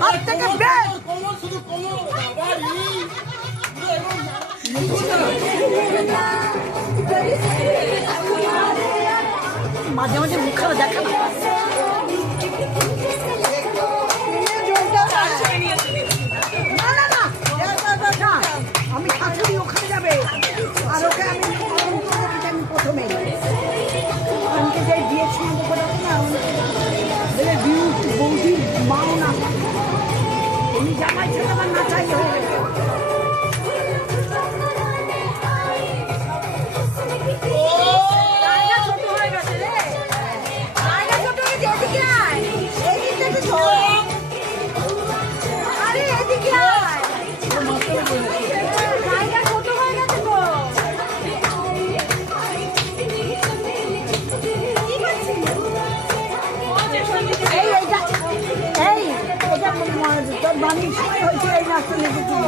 হাত থেকে বের। মাঝে মাঝে মুখখানা দেখা না। আমি শাশুড়ি ওখানে যাবে আর ওকে আমি প্রথমে আমাকে যে দিয়েছিলাম না বৌদির মাও না উনি জামাই ছিল আমার নাচাই হয়ে গেছে। তোর বাড়ির সময় হয়েছে এই নাচটা লেগেছিল।